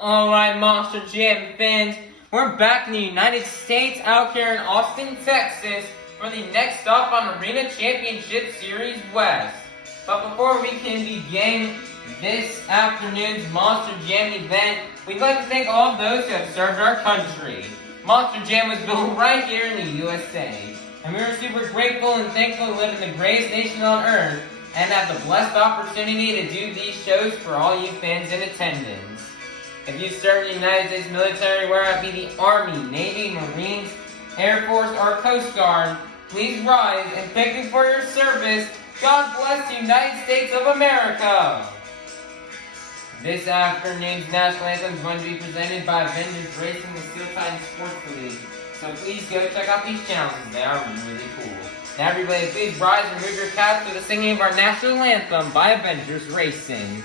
Alright, Monster Jam fans, we're back in the United States out here in Austin, Texas for the next stop on Arena Championship Series West. But before we can begin this afternoon's Monster Jam event, we'd like to thank all of those who have served our country. Monster Jam was built right here in the USA, and we are super grateful and thankful to live in the greatest nation on earth and have the blessed opportunity to do these shows for all you fans in attendance. If you serve in the United States military, whether it be the Army, Navy, Marines, Air Force, or Coast Guard, please rise and thank you for your service. God bless the United States of America. This afternoon's national anthem is going to be presented by Avengers Racing and Steel Titan Sports League. So please go check out these channels. They are really cool. Now everybody, please rise and move your caps for the singing of our national anthem by Avengers Racing.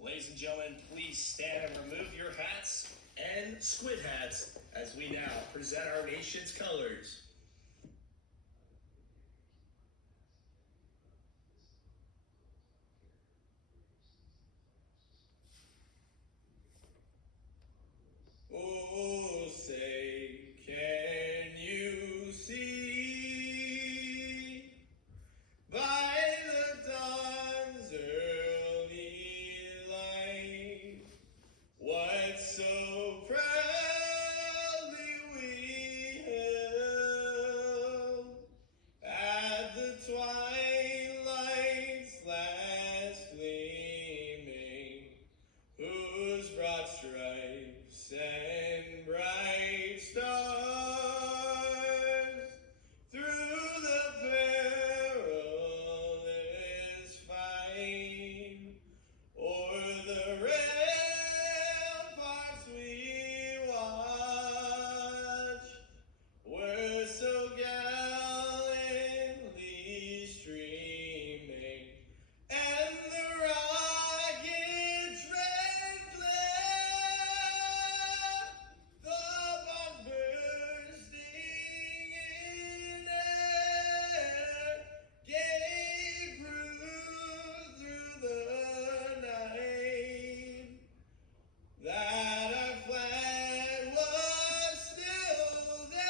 Ladies and gentlemen, please stand and remove your hats and squid hats as we now present our nation's colors. Oh, say, can you see by the dawn's early light what so proudly we held at the twilight's last gleaming, whose broad stripes and bright stars through the perilous fight o'er the ramparts we watched were so gallantly streaming, and the rocket's red glare, the bombs bursting in air, gave proof through the night that our flag was still there.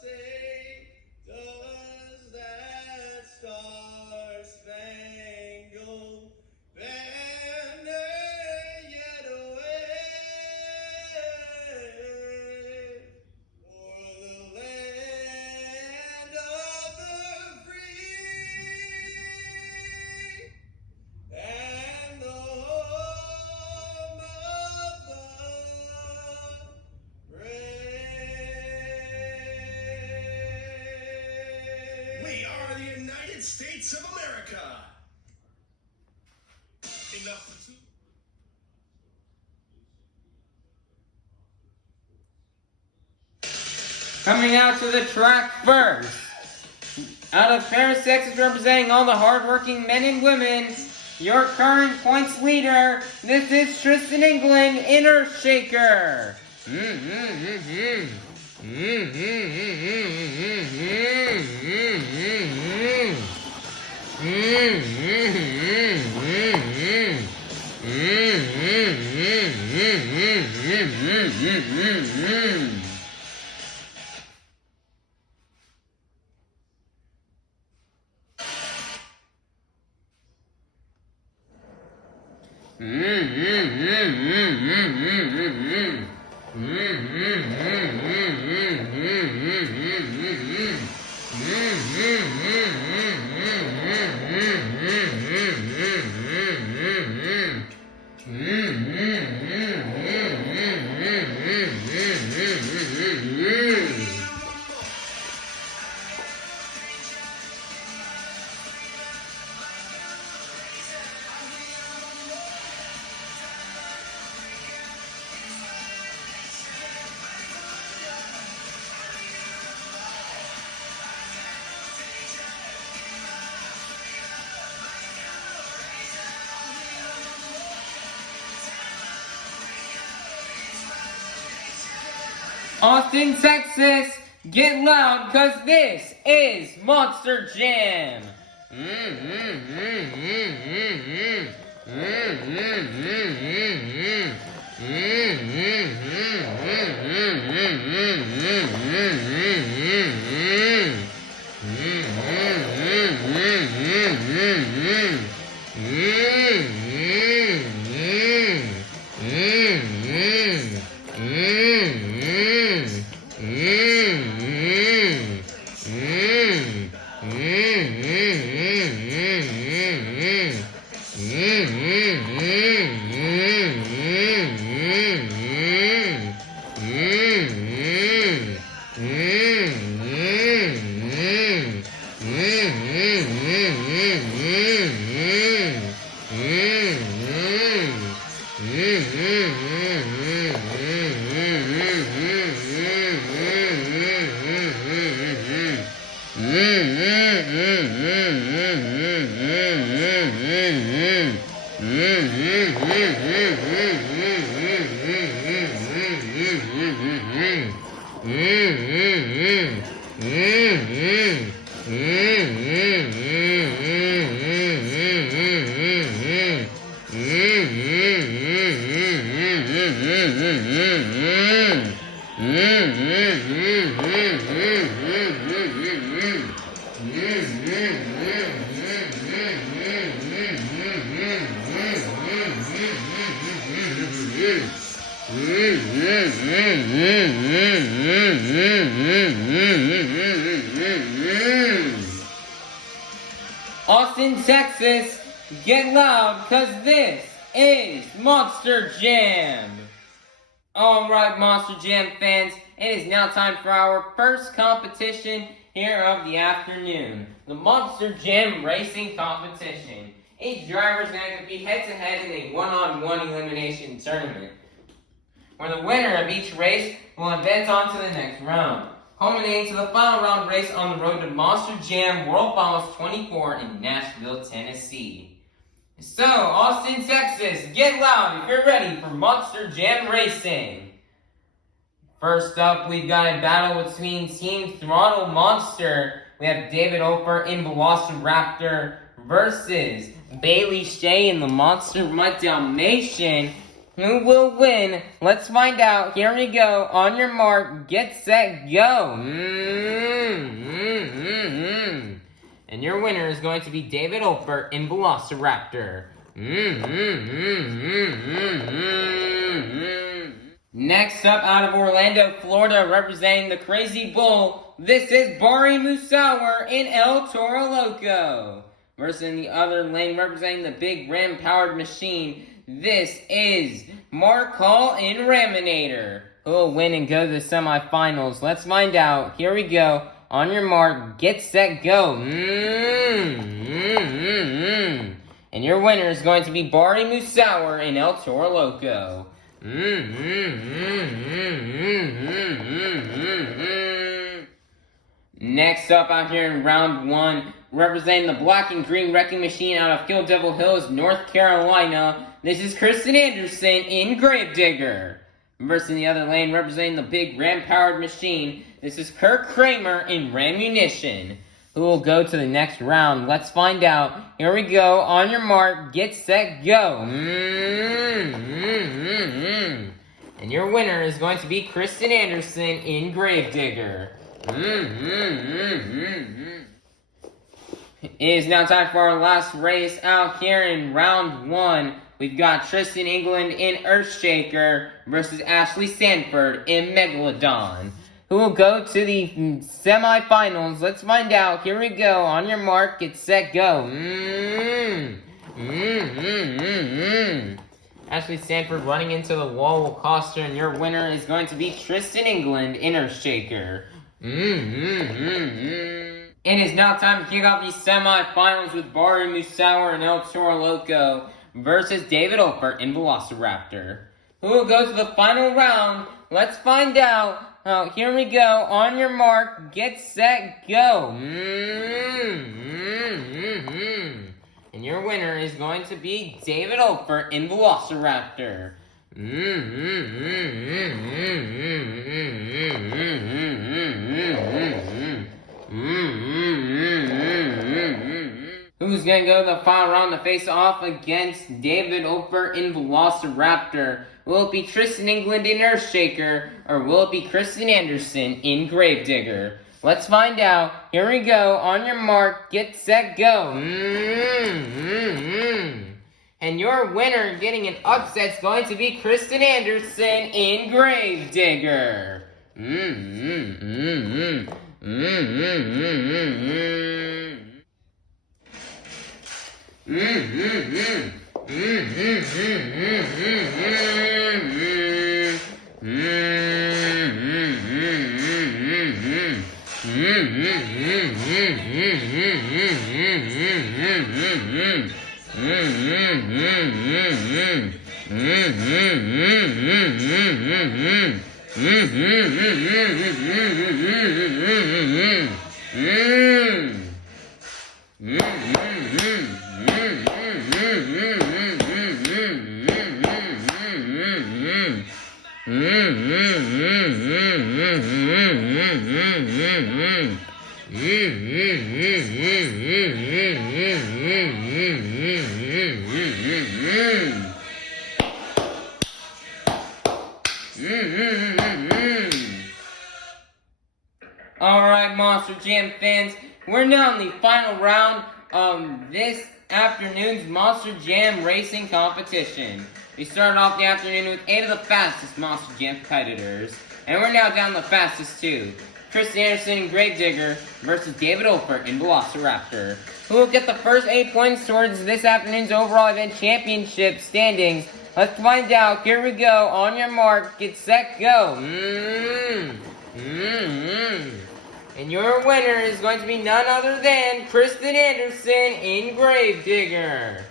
Say, does that star-spangled banner yet wave o'er the land of the free and the home of the brave? We are the United States of America. Enough for two. Coming out to the track first, out of Paris, Texas, representing all the hardworking men and women, your current points leader, this is Tristan England, Inner Shaker. Austin, Texas, get loud, cause this is Monster Jam! Austin, Texas, get loud, cause this is Monster Jam! Alright, Monster Jam fans, it is now time for our first competition here of the afternoon. The Monster Jam Racing Competition. Each driver is going to be head-to-head in a one-on-one elimination tournament, where the winner of each race will advance on to the next round, culminating to the final round race on the road to Monster Jam World Finals 24 in Nashville, Tennessee. So, Austin, Texas, get loud if you're ready for Monster Jam Racing. First up, we've got a battle between Team Throttle Monster. We have David Ofer in Velociraptor versus Bailey Shea in the Monster Mutt Dalmatian. Who will win? Let's find out. Here we go. On your mark, get set, go. And your winner is going to be David Ofer in Velociraptor. Next up, out of Orlando, Florida, representing the Crazy Bull, this is Bari Musauer in El Toro Loco. Versus in the other lane, representing the big Ram-powered machine, this is Mark Hall in Raminator. Who will win and go to the semifinals? Let's find out. Here we go. On your mark, get set, go. And your winner is going to be Bari Musauer in El Toro Loco. Next up out here in round one, representing the black and green wrecking machine out of Kill Devil Hills, North Carolina, this is Kristen Anderson in Gravedigger. Versus in the other lane, representing the big Ram-powered machine, this is Kirk Kramer in Rammunition. Who will go to the next round? Let's find out. Here we go. On your mark, get set, go. And your winner is going to be Kristen Anderson in Gravedigger. It is now time for our last race out here in round one. We've got Tristan England in Earthshaker versus Ashley Sanford in Megalodon. Who will go to the semifinals? Let's find out. Here we go. On your mark, get set, go. Ashley Sanford running into the wall will cost her, and your winner is going to be Tristan England in Earthshaker. It is now time to kick off these semifinals with Bari Musauer and El Toro Loco versus David Ofer in Velociraptor. Who will go to the final round? Let's find out. Here we go. On your mark, get set, go. And your winner is going to be David Ofer in Velociraptor. Who's gonna go to the final round to face off against David Oper in Velociraptor? Will it be Tristan England in Earthshaker, or will it be Kristen Anderson in Gravedigger? Let's find out. Here we go. On your mark, get set, go. And your winner getting an upset is going to be Kristen Anderson in Gravedigger. Alright, Monster Jam fans, we're now in the final round of this afternoon's Monster Jam racing competition. We started off the afternoon with 8 of the fastest Monster Jam competitors, and we're now down to the fastest 2. Kristen Anderson in Gravedigger versus David Oper in Velociraptor. Who will get the first 8 points towards this afternoon's overall event championship standings? Let's find out. Here we go. On your mark, get set, go. And your winner is going to be none other than Kristen Anderson in Gravedigger.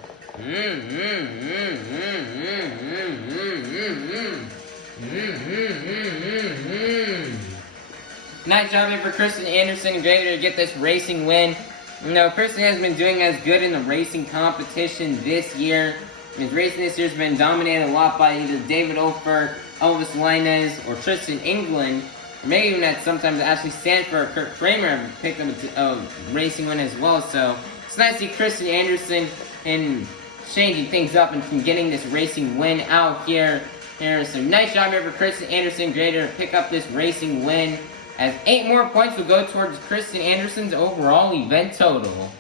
Nice job for Kristen Anderson in Gravedigger to get this racing win. You know, Kristen has been doing as good in the racing competition this year. His racing this year has been dominated a lot by either David Ofer, Elvis Linus, or Tristan England. Or maybe even that sometimes Ashley Stanford or Kurt Kramer picked up a racing win as well. So it's nice to see Kristen Anderson and changing things up and getting this racing win out here. So nice job here for Kristen Anderson. Greater to pick up this racing win, as 8 more points will go towards Kristen Anderson's overall event total.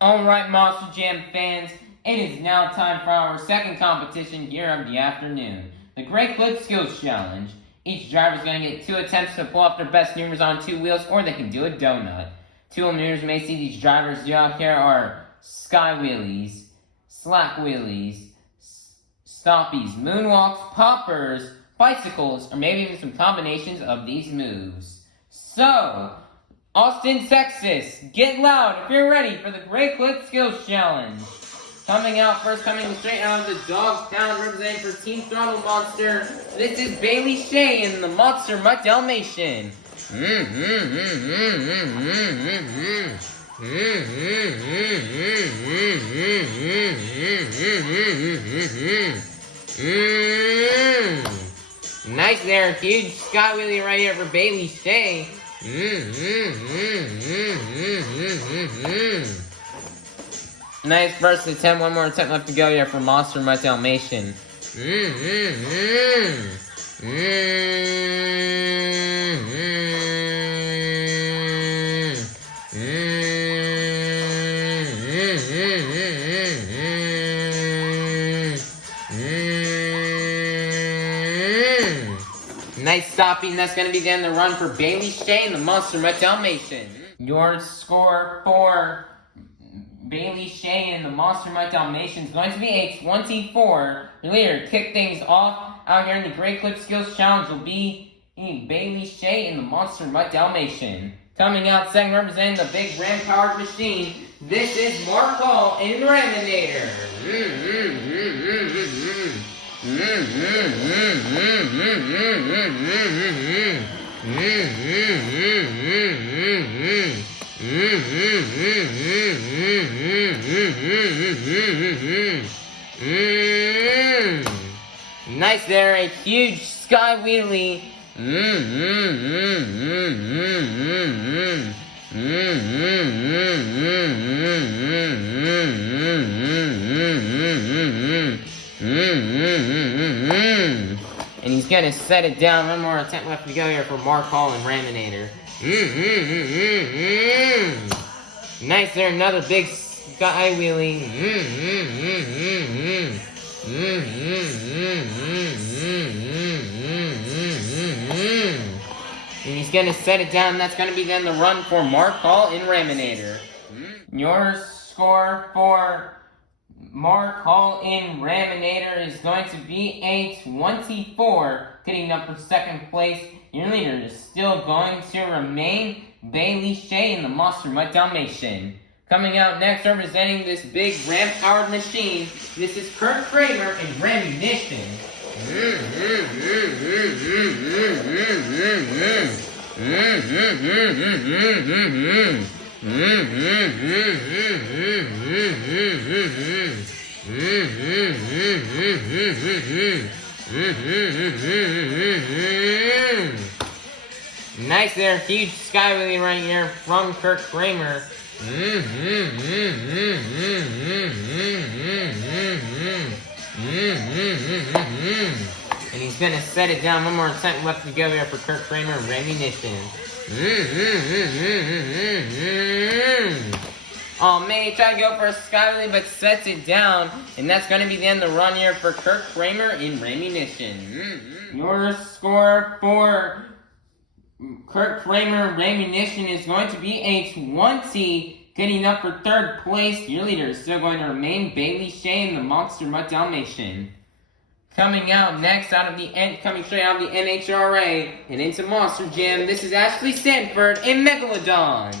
Alright, Monster Jam fans, it is now time for our second competition here of the afternoon. The Great Clip Skills Challenge. Each driver is going to get 2 attempts to pull off their best maneuvers on 2 wheels, or they can do a donut. 2 maneuvers you may see these drivers do out here are sky wheelies, slack wheelies, stoppies, moonwalks, poppers, bicycles, or maybe even some combinations of these moves. So, Austin, Texas, get loud if you're ready for the Great Clip Skills Challenge. Coming out first, coming straight out of the Dogtown, representing for Team Throttle Monster, this is Bailey Shea in the Monster Mutt Dalmatian. Nice there, huge sky wheelie right here for Bailey Shea. Nice first attempt, 1 more attempt left to go here for Monster Mutt Dalmatian. Nice stopping, that's going to be the end of the run for Bailey Shea and the Monster Mutt Dalmatian. Your score for Bailey Shea and the Monster Mutt Dalmatian is going to be a 24. Leader, kick things off out here in the Great Clip Skills Challenge will be Bailey Shea and the Monster Mutt Dalmatian. Coming out second, representing the big ram-powered machine, this is Mark Hall in Raminator. Nice there, a huge sky wheelie. And he's gonna set it down. One more attempt left to go here for Mark Hall and Raminator. Nice there, another big sky wheelie. And he's gonna set it down. That's gonna be then the run for Mark Hall and Raminator. Your score for Mark Hall in Raminator is going to be a 24, getting up for second place. Your leader is still going to remain Bailey Shea in the Monster Mutt Dalmatian. Coming out next, representing this big ram-powered machine, this is Kurt Kramer in Rammunition. Nice there, huge sky wheelie right here from Kurt Kramer. And he's gonna set it down. One more attempt left to go here for Kurt Kramer and Rammunition. Oh man, he tried to go for a sky wheelie but sets it down. And that's gonna be the end of the run here for Kurt Kramer in Rammunition. Your score for Kurt Kramer Rammunition is going to be a 20, getting up for third place. Your leader is still going to remain Bailey Shea in the Monster Mutt Dalmatian. Coming out next, coming straight out of the NHRA and into Monster Jam, this is Ashley Sanford in Megalodon.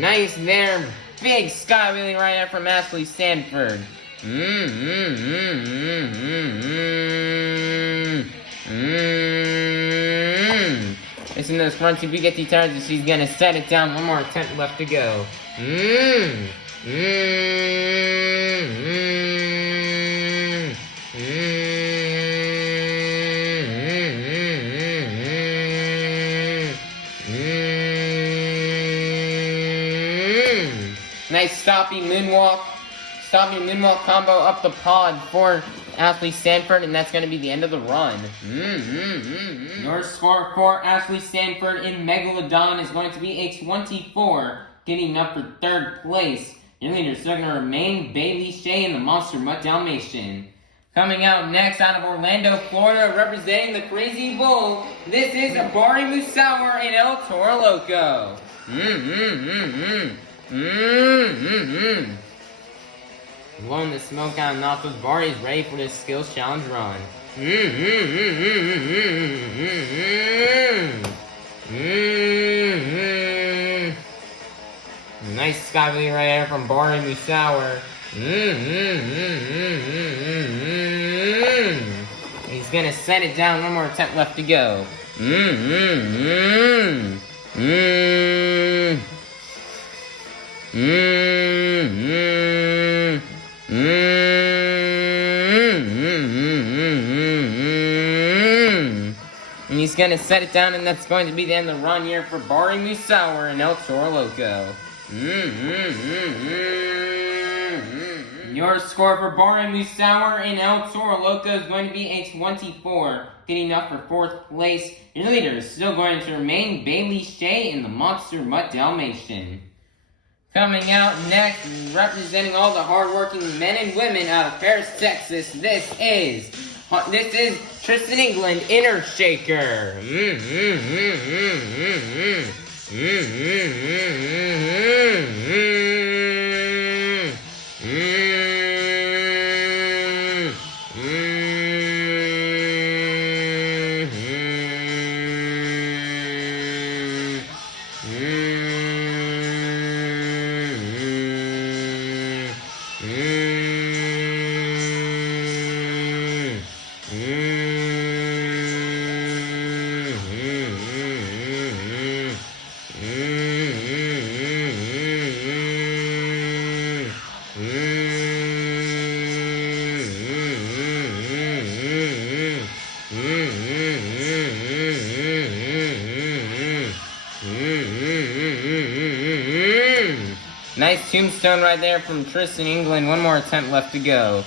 Nice there. Big sky wheelie right there from Ashley Sanford. Listen to this front two get the turns and she's gonna set it down. One more attempt left to go. Nice stopping moonwalk combo up the pod for Ashley Sanford, and that's going to be the end of the run. Your score for Ashley Sanford in Megalodon is going to be a 24, getting up for third place. Your leader is still going to remain Bailey Shea in the Monster Mutt Dalmatian. Coming out next out of Orlando, Florida, representing the Crazy Bull, this is Abari Musauer and El Toro Loco. Blowing the smoke out of nostrils, Bari is ready for this skills challenge run. Nice sky wheelie right there from Bari Musauer. He's gonna set it down. One more attempt left to go. And he's gonna set it down, and that's going to be the end of the run here for Bari Musauer and El Toro Loco. Your score for Bari Musauer and El Toro Loco is going to be a 24, getting up for fourth place. Your leader is still going to remain Bailey Shea in the Monster Mutt Dalmatian. Coming out next, representing all the hardworking men and women out of Paris, Texas, this is Tristan England, Inner Shaker. Nice tombstone right there from Tristan England. One more attempt left to go.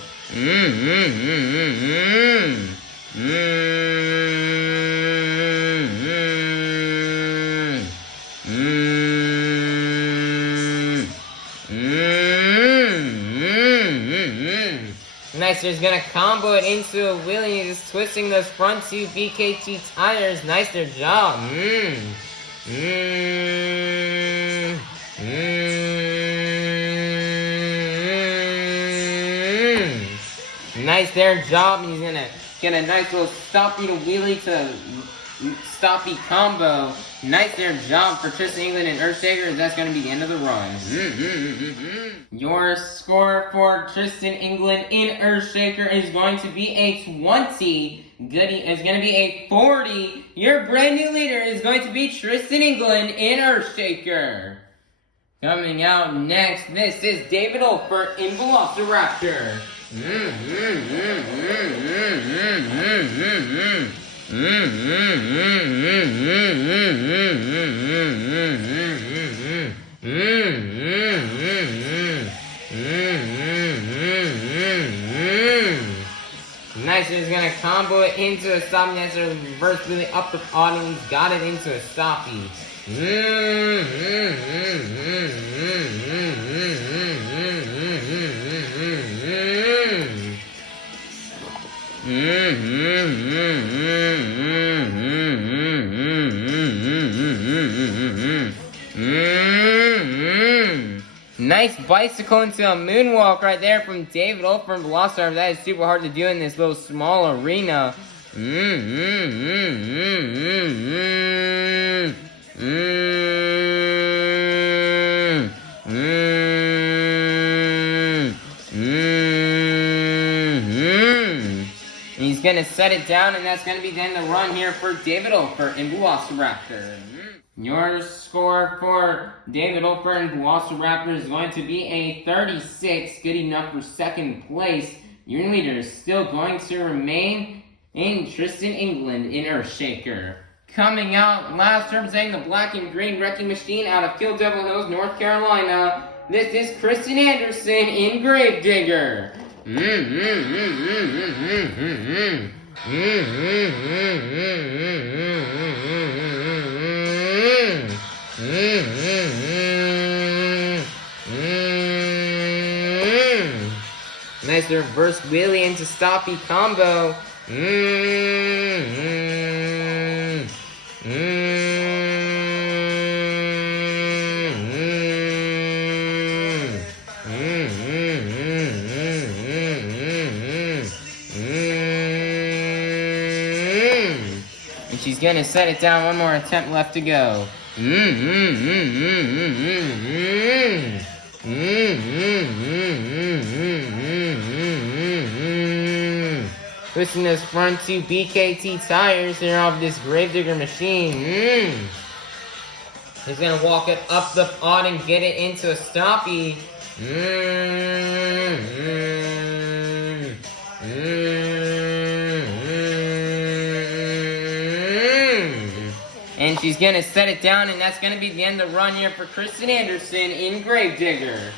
Nice, he's gonna combo it into a wheelie. He's just twisting those front two BKT tires. Nice, their job. Nice, their job. And he's gonna get a nice little stoppy to wheelie to stoppy combo. Nice their job for Tristan England and Earthshaker. That's going to be the end of the run. Your score for Tristan England in Earthshaker is going to be a 20. Goody is going to be a 40. Your brand new leader is going to be Tristan England in Earthshaker. Coming out next, this is David Olfert in Velociraptor. Nice, he's gonna combo it into a stoppy. That's a reverse really up the audience. He's got it into a stoppy. Nice bicycle into a moonwalk right there from David Olf from Velociraptor. That is super hard to do in this little small arena. He's going to set it down, and that's going to be the end of the run here for David Olfert in Velociraptor. Your score for David Olfert in Velociraptor is going to be a 36, good enough for second place. Your leader is still going to remain in Tristan England in Earthshaker. Coming out last, representing the black and green wrecking machine out of Kill Devil Hills, North Carolina, this is Kristen Anderson in Gravedigger. Nice reverse wheelie into stoppy combo. And she's gonna set it down. One more attempt left to go. Twisting those front two BKT tires here off this Gravedigger machine. He's gonna walk it up the odd and get it into a stoppy. And she's gonna set it down, and that's gonna be the end of the run here for Kristen Anderson in Gravedigger.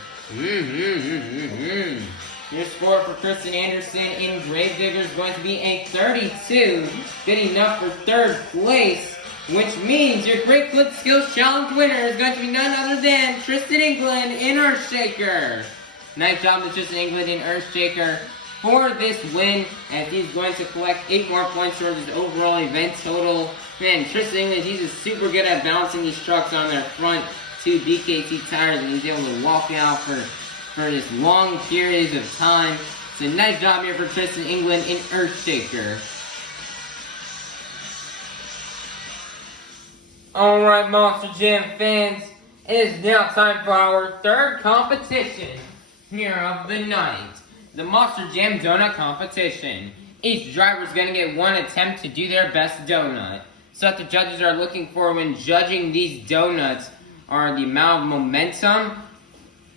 Your score for Kristen Anderson in Gravedigger is going to be a 32, good enough for third place, which means your Great Flip Skills Challenge winner is going to be none other than Tristan England in Earthshaker. Nice job to Tristan England in Earthshaker for this win, as he's going to collect 8 more points towards his overall event total. Man, Tristan England, he's just super good at balancing these trucks on their front two BKT tires, and he's able to walk out for this long periods of time. So nice job here for Tristan England in Earthshaker. Alright, Monster Jam fans, it is now time for our third competition here of the night. The Monster Jam Donut Competition. Each driver is going to get one attempt to do their best donut. So what the judges are looking for when judging these donuts are the amount of momentum,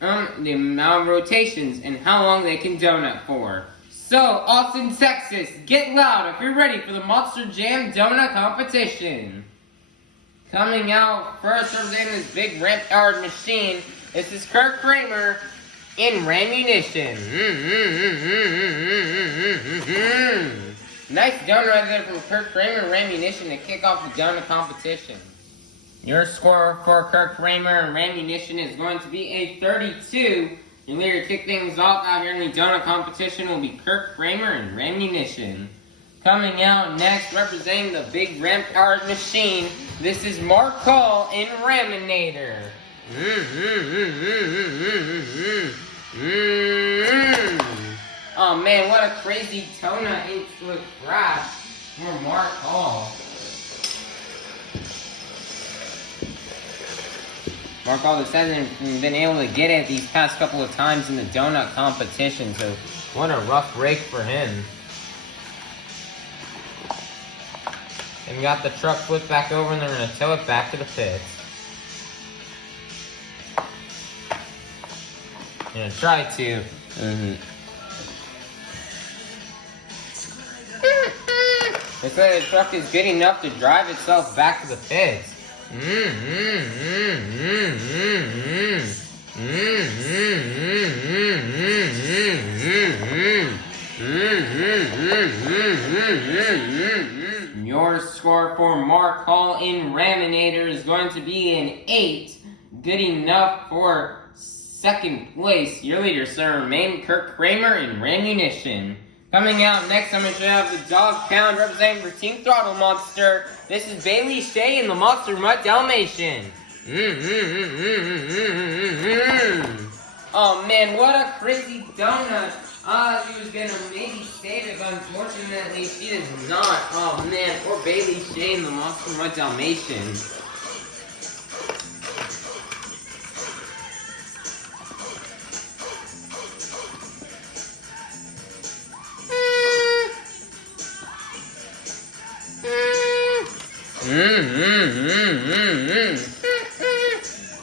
the amount of rotations, and how long they can donut for. So, Austin, Texas, get loud if you're ready for the Monster Jam Donut Competition. Coming out first, representing this big ramp-powered machine, This is Kurt Kramer in Rammunition. Nice donut right there from Kurt Kramer in Rammunition to kick off the donut competition. Your score for Kurt Kramer and Rammunition is going to be a 32. Your leader to kick things off out here in the donut competition will be Kurt Kramer and Rammunition. Coming out next, representing the big ram-powered machine, this is Mark Hall in Raminator. Oh man, what a crazy donut into a crash for Mark Hall. Mark Hall just hasn't been able to get it these past couple of times in the donut competition, so what a rough break for him. And we got the truck flipped back over and they're going to tow it back to the pits. I'm going to try to. They say the truck is good enough to drive itself back to the pits. Your score for Mark Hall in Raminator is going to be an 8. Good enough for second place. Your leader, sir, remain Kurt Kramer in Rammunition. Coming out next, I'm going to have the dog pound representing for Team Throttle Monster. This is Bailey Shea in the Monster Mutt Dalmatian. Oh man, what a crazy donut. She was gonna maybe save it, but unfortunately she does not. Oh man, poor Bailey Shea in the Monster Mutt Dalmatian.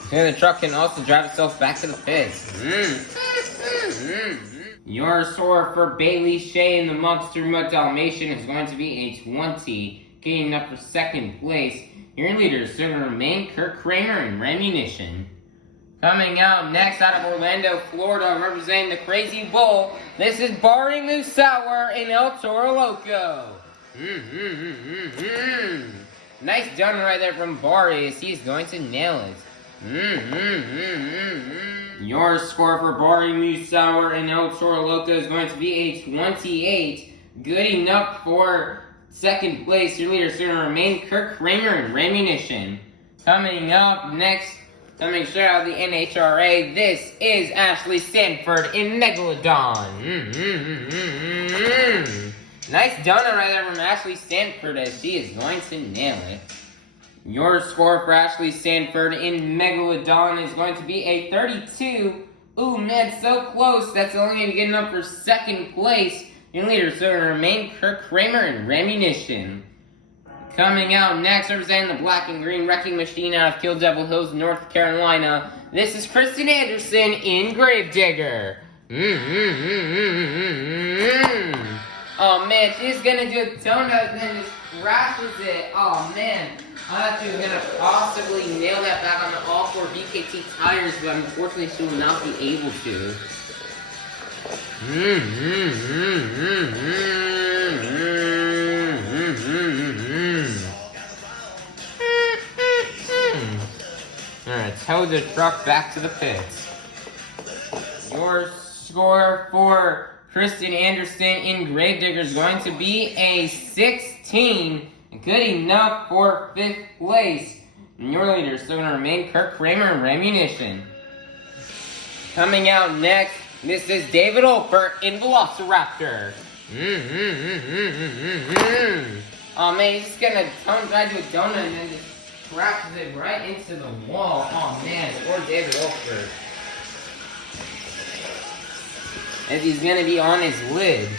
And the truck can also drive itself back to the pits. Your score for Bailey Shea in the Monster Mutt Dalmatian is going to be a 20, getting up for second place. Your leader is going to remain Kurt Kramer in Rammunition. Coming out next out of Orlando, Florida, representing the Crazy Bull, this is Barry Musauer in El Toro Loco. Nice donut right there from Barry as he's going to nail it. Your score for Barry Musauer in El Toro Loco is going to be a 28. Good enough for second place. Your leader is going to remain Kurt Kramer in Rammunition. Coming up next, coming straight out of the NHRA, this is Ashley Stanford in Megalodon. Nice donut right there from Ashley Stanford as she is going to nail it. Your score for Ashley Stanford in Megalodon is going to be a 32. Ooh, man, so close. That's only going to be good enough for second place. Your leader is going to remain Kurt Kramer in Rammunition. Coming out next, representing the black and green wrecking machine out of Kill Devil Hills, North Carolina, this is Kristen Anderson in Gravedigger. Oh, man, she's going to do a donut and then just crashes it. Oh, man. I thought she was going to possibly nail that back on the all-four BKT tires, but unfortunately she will not be able to. Alright, tow the truck back to the pits. Your score for Kristen Anderson in Gravedigger is going to be a 16. Good enough for fifth place. And your leader is still going to remain Kurt Kramer in Rammunition. Coming out next, this is David Olpert in Velociraptor. Oh man, he's just going to try to do a donut and then just crashes it right into the wall. Oh man, poor David Olpert. As he's going to be on his lid.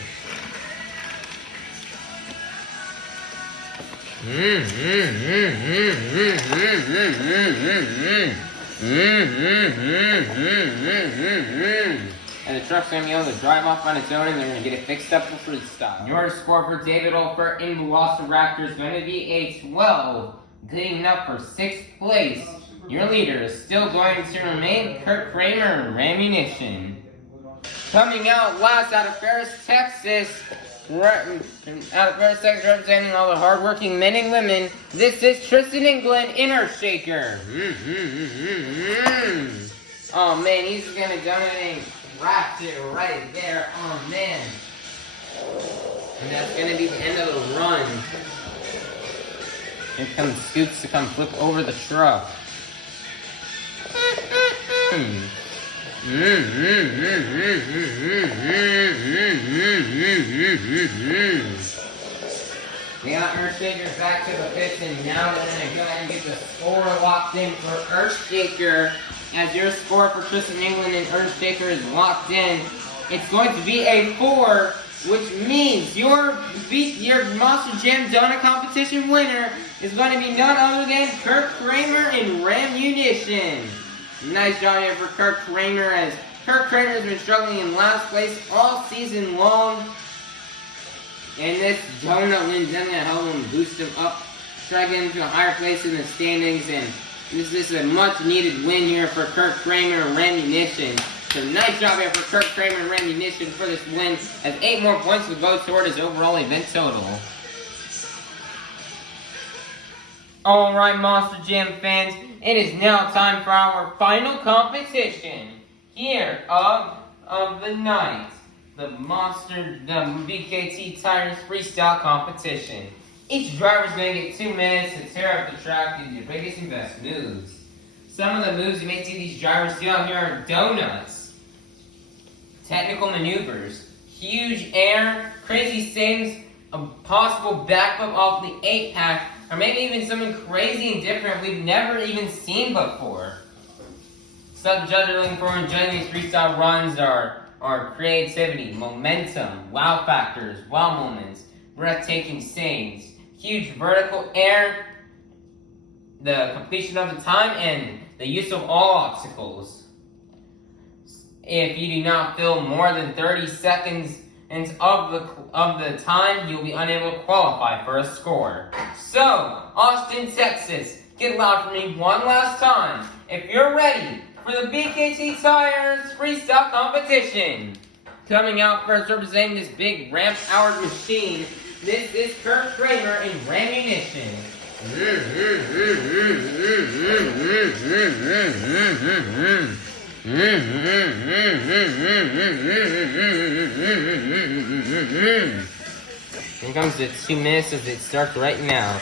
And the truck's going to be able to drive off on its own and they're going to get it fixed up for Freestyle. Your score for David Olpert in Velociraptor is going to be a 12. Good enough for 6th place. Your leader is still going to remain Kurt Kramer in ammunition. Coming out last out of Ferris, Texas, representing all the hardworking men and women, this is Tristan England in Earth Shaker. Oh man, he's gonna donate wrapped it right there. Oh man. And that's gonna be the end of the run. Here comes Scoots to come flip over the truck. We got Earthshaker back to the pits, and now we're going to go ahead and get the score locked in for Earthshaker. As your score for Tristan England and Earthshaker is locked in, it's going to be a 4, which means your Monster Jam Donut Competition winner is going to be none other than Kurt Kramer in Rammunition. Nice job here for Kurt Kramer, as Kurt Kramer has been struggling in last place all season long. And this donut win is going to help him boost him up, try to get him to a higher place in the standings. And this is a much needed win here for Kurt Kramer and Rammunition. So nice job here for Kurt Kramer and Rammunition for this win, as 8 more points will go toward his overall event total. Alright, Monster Jam fans, it is now time for our final competition here of the night. The BKT Tires Freestyle competition. Each driver is going to get 2 minutes to tear up the track and do your biggest and best moves. Some of the moves you may see these drivers do out here are donuts, technical maneuvers, huge air, crazy things, a possible backflip off the 8-pack, or maybe even something crazy and different we've never even seen before. Some judges are looking for enjoying these freestyle runs are creativity, momentum, wow factors, wow moments, breathtaking saves, huge vertical air, the completion of the time, and the use of all obstacles. If you do not fill more than 30 seconds of the time, you'll be unable to qualify for a score. So, Austin, Texas, get loud for me one last time. If you're ready for the BKT Tires Freestyle competition. Coming out first, representing this big ramp-powered machine, this is Kurt Kramer in Rammunition. Here comes the 2 minutes as it starts right now.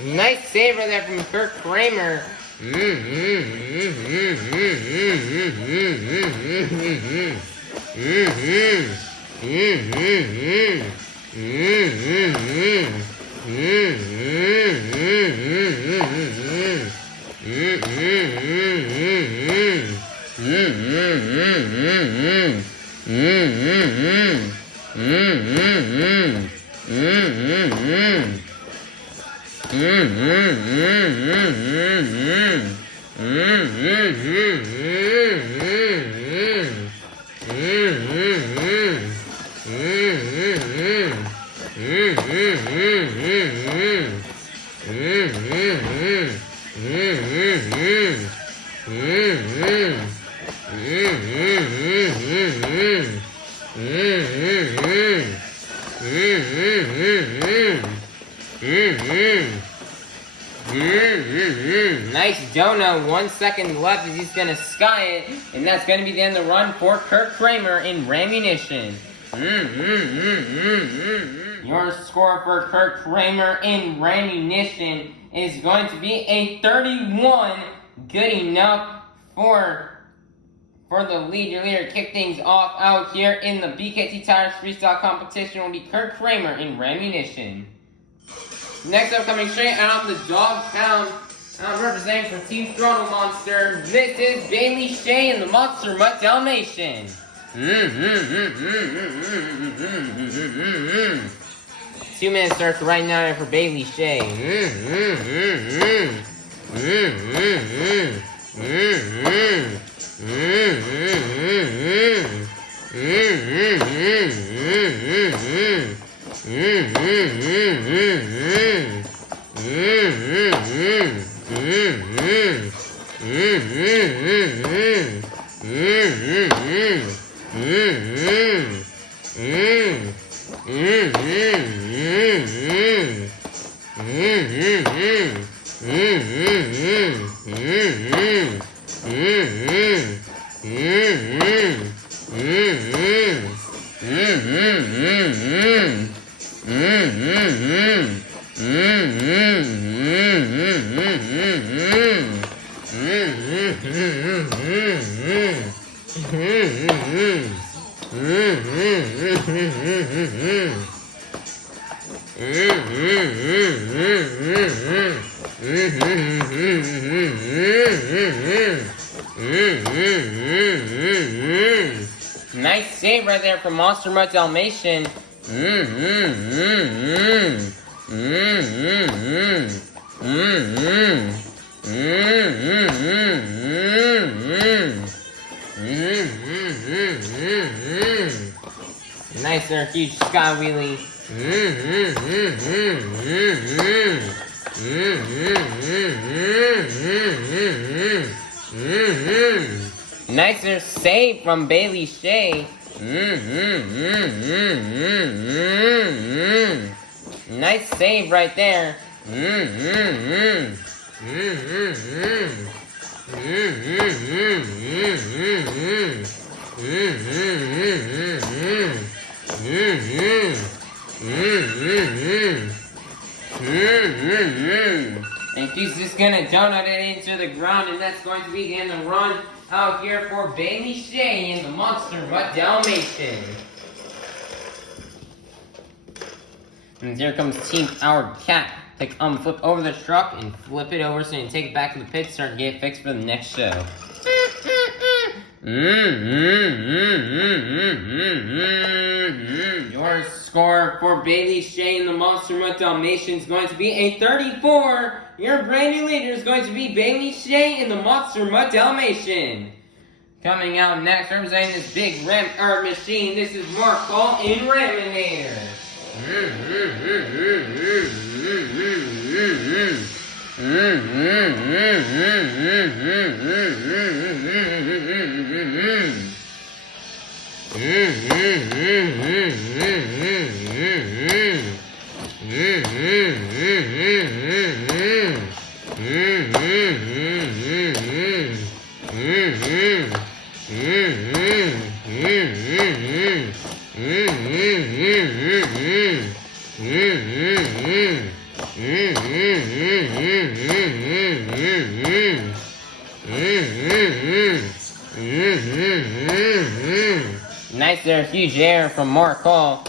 Nice saver there from Kurt Kramer. Nice donut, 1 second left as he's gonna sky it, and that's gonna be the end of the run for Kurt Kramer in Rammunition. Your score for Kurt Kramer in ammunition is going to be a 31. Good enough for the lead. Your leader kick things off out here in the BKT Tires Freestyle competition will be Kurt Kramer in ammunition. Next up, coming straight out of the dog pound, representing from Team Throttle Monster, this is Bailey Shea in the Monster Mutt Dalmatian. 2 minutes starts right now for Bailey Shea. Nice save right there from Monster Mutt Dalmatian. Nice there, huge sky wheelie. Nice there save from Bailey Shea. Nice save right there. And she's just gonna donut it into the ground, and that's going to be the end of the run out here for Bailey Shea in the Monster Mutt Dalmatian. And here comes Team Our Cat to flip over the truck and flip it over so you can take it back to the pit, start to get it fixed for the next show. Your score for Bailey Shea in the Monster Mutt Dalmatian is going to be a 34. Your brand new leader is going to be Bailey Shea in the Monster Mutt Dalmatian. Coming out next, representing this big machine, this is Markle in Raminator. Nice there, huge air from Mark Hall.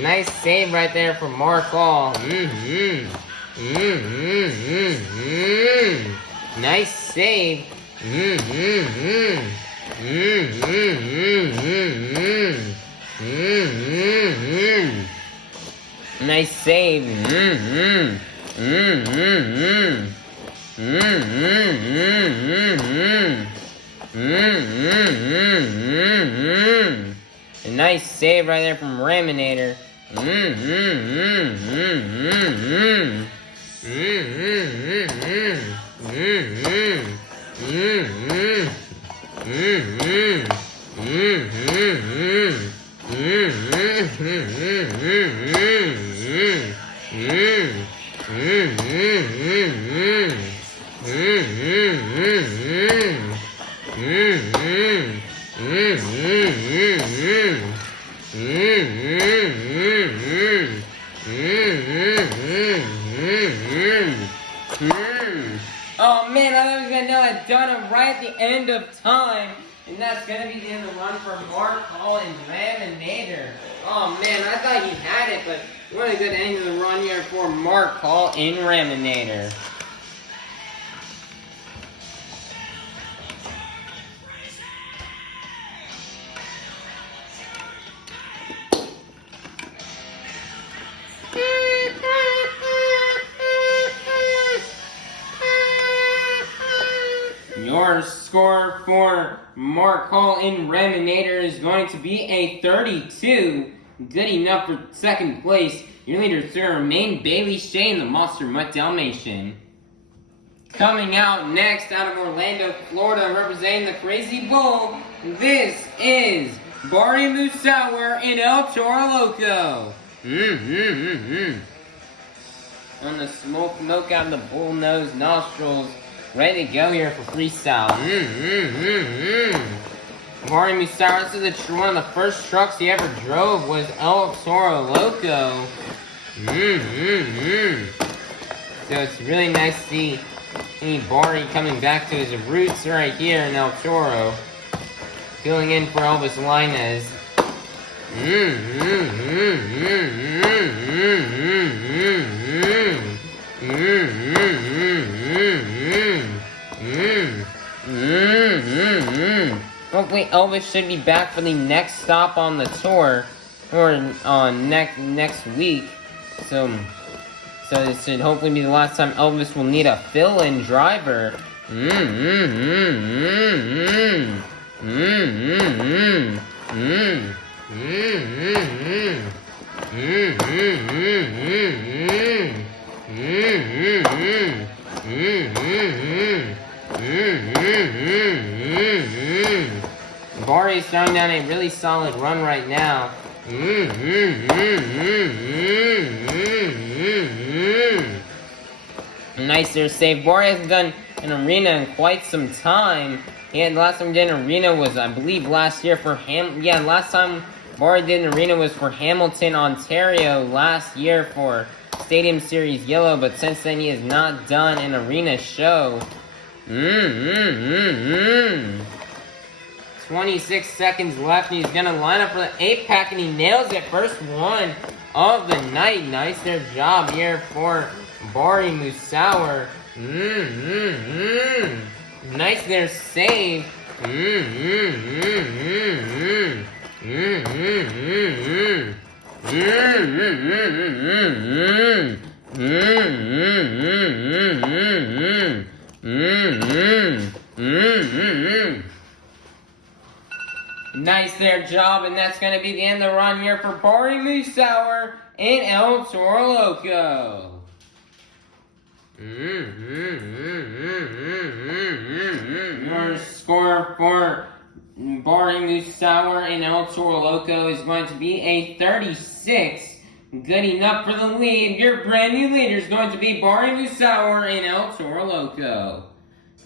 Nice save right there from Mark Hall. Nice save. Nice save. A nice save right there from Raminator. Oh man, I thought I was gonna know I'd done it right at the end of time. And that's gonna be the end of the run for Mark Hall and Raminator. Oh man, I thought he had it, but what a good end of the run here for Mark Hall and Raminator. Your score for Mark Hall in Raminator is going to be a 32. Good enough for second place. Your leaders to remain Bailey Shane, the Monster Mutt Dalmatian. Coming out next out of Orlando, Florida, representing the Crazy Bull, this is Barney Musauer in El Toro Loco. On the smoke out of the bull nose nostrils. Ready to go here for freestyle. Barney Musauer, this is one of the first trucks he ever drove was El Toro Loco. So it's really nice to see Barney coming back to his roots right here in El Toro. Filling in for Elvis Linez. Hopefully Elvis should be back for the next stop on the tour, or on next week. So this should hopefully be the last time Elvis will need a fill-in driver. Barney's throwing down a really solid run right now. Nice there save. Barney hasn't done an arena in quite some time. The last time he did an arena was, I believe, last year for last time Barney did an arena was for Hamilton, Ontario last year for Stadium Series Yellow, but since then he has not done an arena show. 26 seconds left, and he's gonna line up for the 8-pack, and he nails it. First one of the night. Nice their job here for Barney Musauer. Nice their save. Nice their job, and that's going to be the end of the run here for Barney Musauer in El Toro Loco. Your score for Barney Musauer in El Toro Loco is going to be a 36. Good enough for the lead. Your brand new leader is going to be Barney Musauer in El Toro Loco.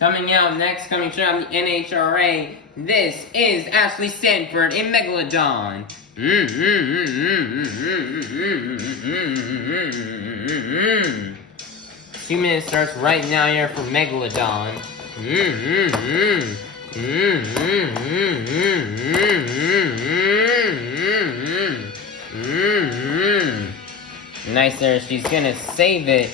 Coming out next, coming straight out of the NHRA, this is Ashley Sanford in Megalodon. 2 minutes starts right now here for Megalodon. Nice there, she's gonna save it.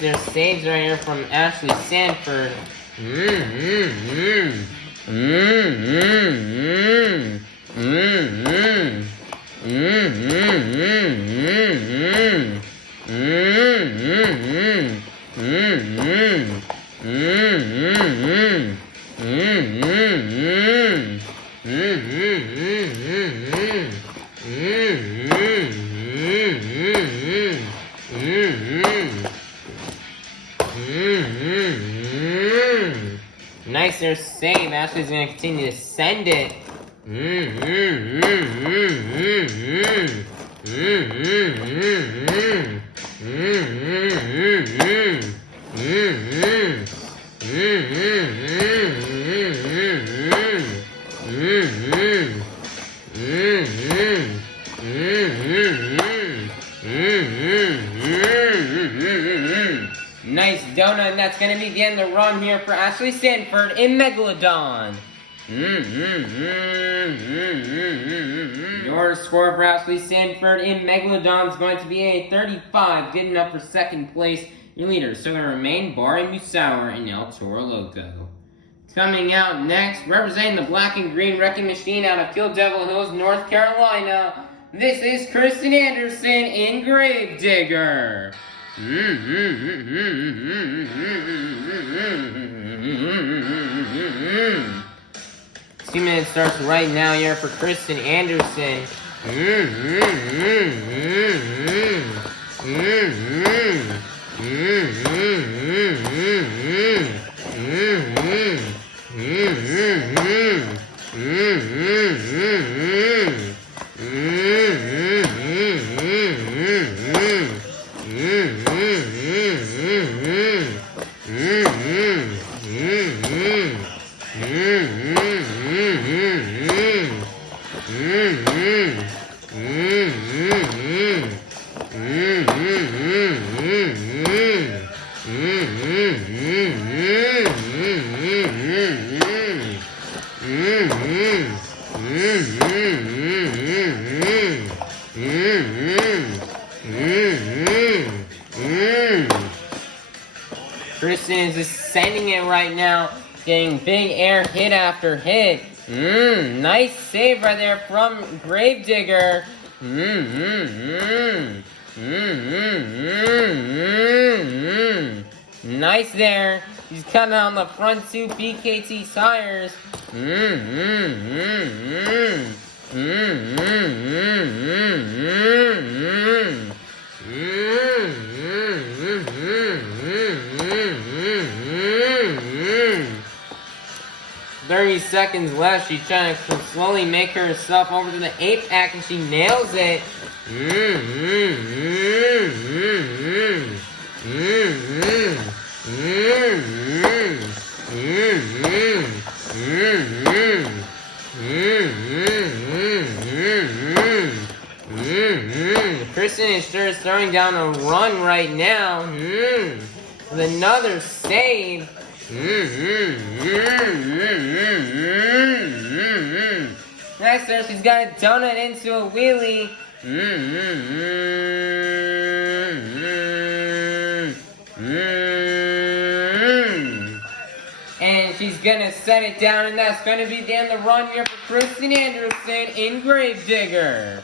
There's saves right here from Ashley Sanford. Nice there save. Ashley's gonna continue to send it. Nice donut, and that's going to be the end of the run here for Ashley Sanford in Megalodon. Your score for Ashley Sanford in Megalodon is going to be a 35, getting up for second place. Your leaders still going to remain Bari Musauer and El Toro Loco. Coming out next, representing the black and green wrecking machine out of Kill Devil Hills, North Carolina, this is Kristen Anderson in Gravedigger. 2 minutes starts right now here for Kristen Anderson. Kristen is just sending it right now, getting big air hit after hit. Nice save right there from Gravedigger. Nice there. He's cutting on the front two BKT tires. "30 seconds left. She's trying to slowly make herself over to the apex, and she nails it. Kristen is sure throwing down a run right now. With another save. Nice there, she's got a donut into a wheelie. And she's gonna set it down, and that's gonna be the end of the run here for Kristen Anderson in Gravedigger.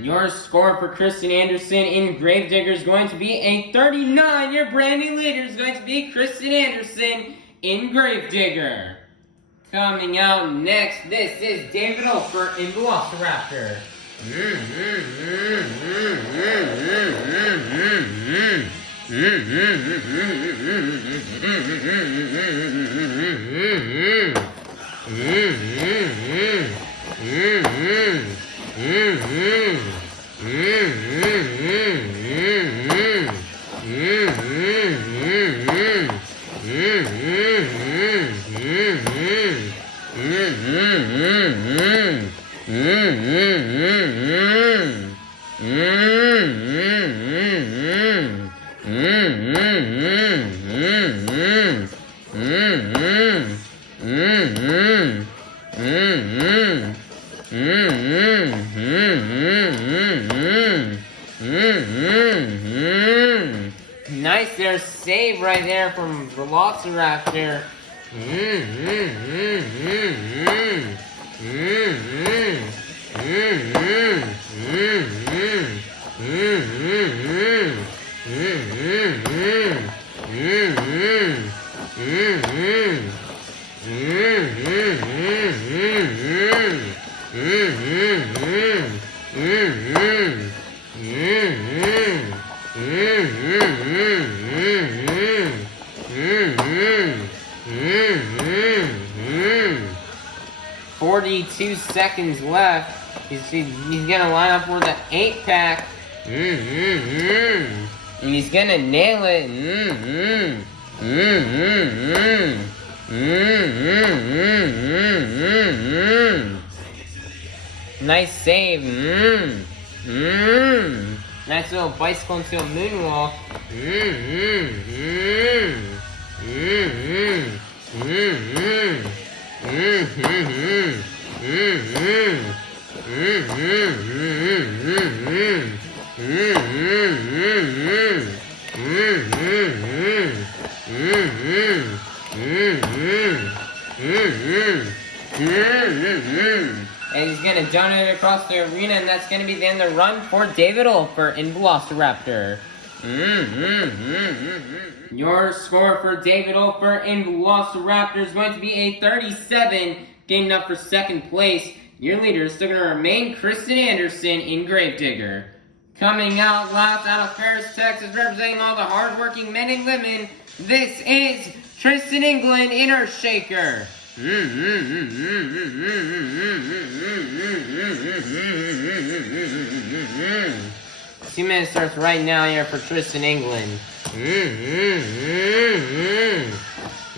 Your score for Kristen Anderson in Gravedigger is going to be a 39. Your brand new leader is going to be Kristen Anderson in Gravedigger. Coming out next, this is David Ofer in Velociraptor. Nice there, save right there from Velociraptor. Forty-two seconds left. He's gonna line up for the 8-pack. And he's gonna nail it. Nice save. Nice little bicycle into a moonwalk. And he's gonna donate it across the arena, and that's gonna be the end of the run for David Olfer in Velociraptor. Your score for David Olfer in Velociraptor is going to be a 37, getting up for second place. Your leader is still going to remain Kristen Anderson in Gravedigger. Coming out last out of Ferris, Texas, representing all the hardworking men and women, this is Tristan England in Earthshaker. 2 minutes starts right now here for Tristan England.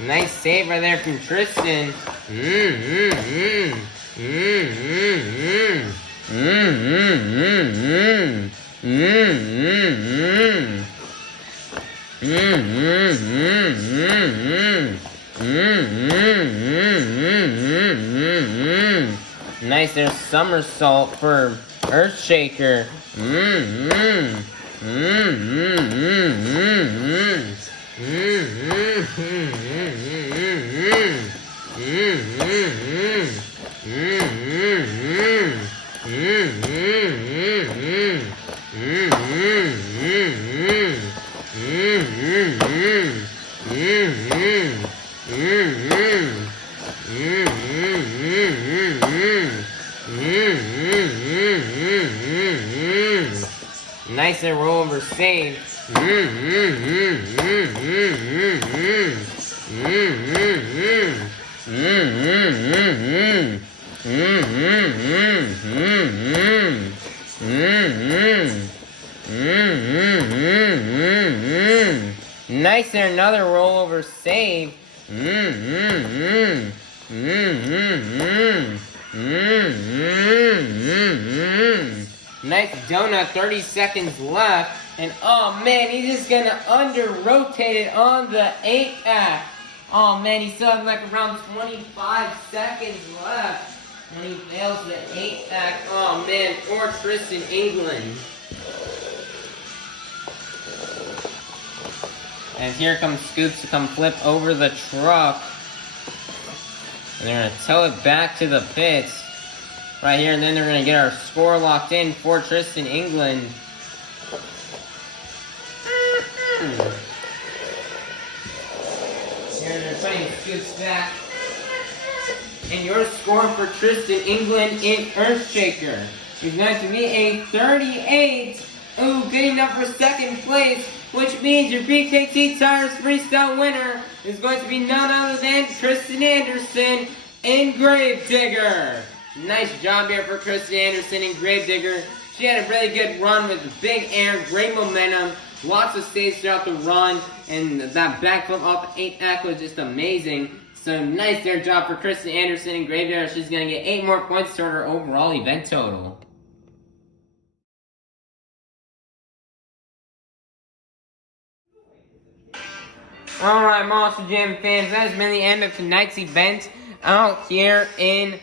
Nice save right there from Tristan. Nice there, somersault for Earthshaker. Nice and rollover save. Nice there, another rollover save. Nice donut, 30 seconds left. And oh man, he's just gonna under-rotate it on the 8-pack. Oh man, he still has like around 25 seconds left. And he fails the 8-pack. Oh man, poor Tristan England. And here comes Scoops to come flip over the truck. And they're gonna tow it back to the pits. Right here, and then they're going to get our score locked in for Tristan England. Here they're putting Scoops back. And your score for Tristan England in Earthshaker is going to be a 38. Ooh, getting up for second place, which means your BKT Tires Freestyle winner is going to be none other than Tristan Anderson in Gravedigger. Nice job here for Kristen Anderson in Gravedigger. She had a really good run with big air, great momentum, lots of saves throughout the run, and that backflip off the 8-pack was just amazing. So nice there job for Kristen Anderson in Gravedigger. She's going to get 8 more points toward her overall event total. Alright, Monster Jam fans, that has been the end of tonight's event out here in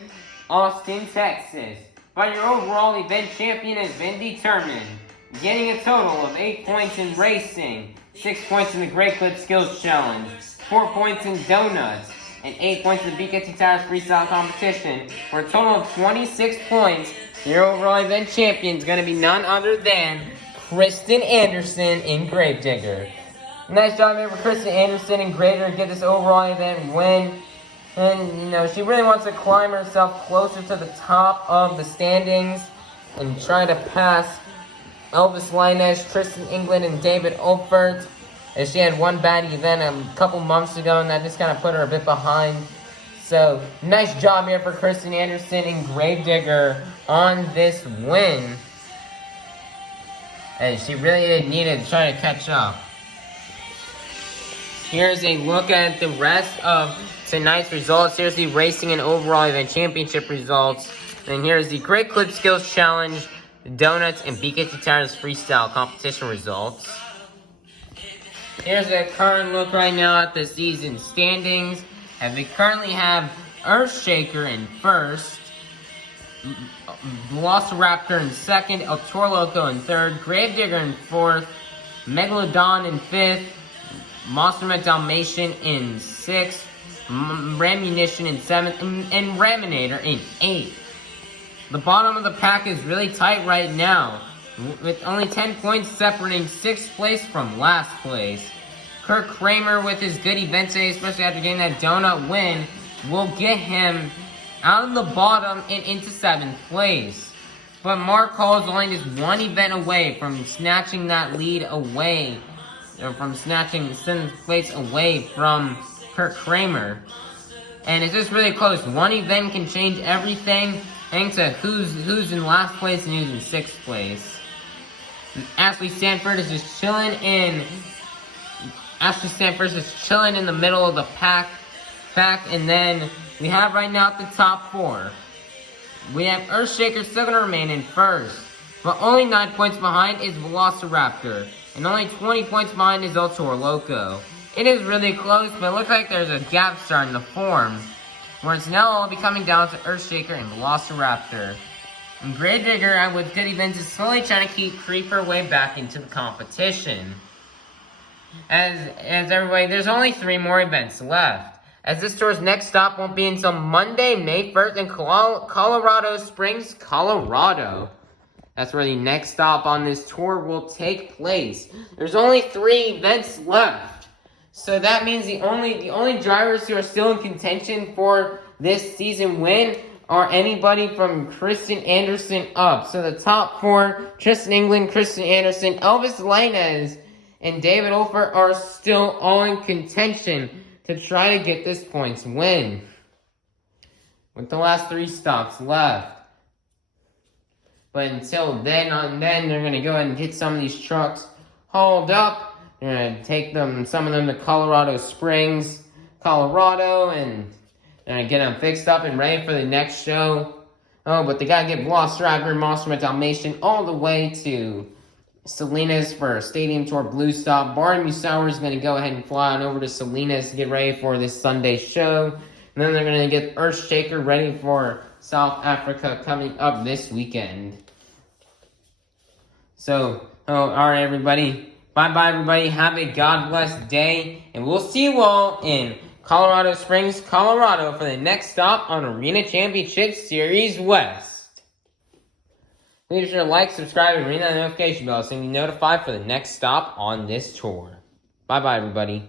Austin, Texas. But your overall event champion has been determined. getting a total of 8 points in racing, 6 points in the Great Clip Skills Challenge, 4 points in donuts, and 8 points in the BKT Tires Freestyle competition, for a total of 26 points. Your overall event champion is going to be none other than Kristen Anderson in Gravedigger. Nice job here for Kristen Anderson in Gravedigger to get this overall event win. And, she really wants to climb herself closer to the top of the standings and try to pass Elvis Linus, Tristan England, and David Olfert, as she had one bad event a couple months ago, and that just kind of put her a bit behind. So, nice job here for Kristen Anderson and Gravedigger on this win. And she really needed to try to catch up. Here's a look at the rest of tonight's results. Here's the racing and overall event championship results. And here's the Great Clip Skills Challenge, the Donuts, and BKT Tires Freestyle competition results. Here's a current look right now at the season standings. And we currently have Earthshaker in first, Velociraptor in second, El Toro Loco in third, Gravedigger in fourth, Megalodon in fifth, Monster Met Dalmatian in sixth, Ramunition in seventh, and Raminator in eighth. The bottom of the pack is really tight right now, with only 10 points separating 6th place from last place. Kirk Kramer, with his good event today, especially after getting that donut win, will get him out of the bottom and into 7th place. But Mark Hall is only just one event away from snatching that lead away, or from snatching 7th place away from Kirk Kramer. And it's just really close. One event can change everything, thanks to who's in last place and who's in 6th place. Ashley Stanford is just chilling in the middle of the pack, and then we have right now at the top 4. We have Earthshaker still going to remain in first, but only 9 points behind is Velociraptor, and only 20 points behind is El Toro Loco. It is really close, but it looks like there's a gap starting to form, where it's now all be coming down to Earthshaker and Velociraptor. And Gravedigger, with good events, is slowly trying to creep her way back into the competition. As everybody, there's only 3 more events left, as this tour's next stop won't be until Monday, May 1st in Colorado Springs, Colorado. That's where the next stop on this tour will take place. There's only 3 events left, so that means the only drivers who are still in contention for this season win are anybody from Kristen Anderson up. So the top 4, Tristan England, Kristen Anderson, Elvis Linus, and David Olfert are still all in contention to try to get this points win, with the last 3 stops left. But until then, they're going to go ahead and get some of these trucks hauled up. They're going to take some of them to Colorado Springs, Colorado, and they're going to get them fixed up and ready for the next show. Oh, but they got to get Velociraptor, Monster Met Dalmatian all the way to Salinas for Stadium Tour Blue Stop. Bartholomew Sauer is going to go ahead and fly on over to Salinas to get ready for this Sunday show. And then they're going to get Earthshaker ready for South Africa coming up this weekend. So, alright everybody. Bye-bye everybody. Have a God-blessed day. And we'll see you all in Colorado Springs, Colorado for the next stop on Arena Championship Series West. Please be sure to like, subscribe, and ring that notification bell so you can be notified for the next stop on this tour. Bye-bye, everybody.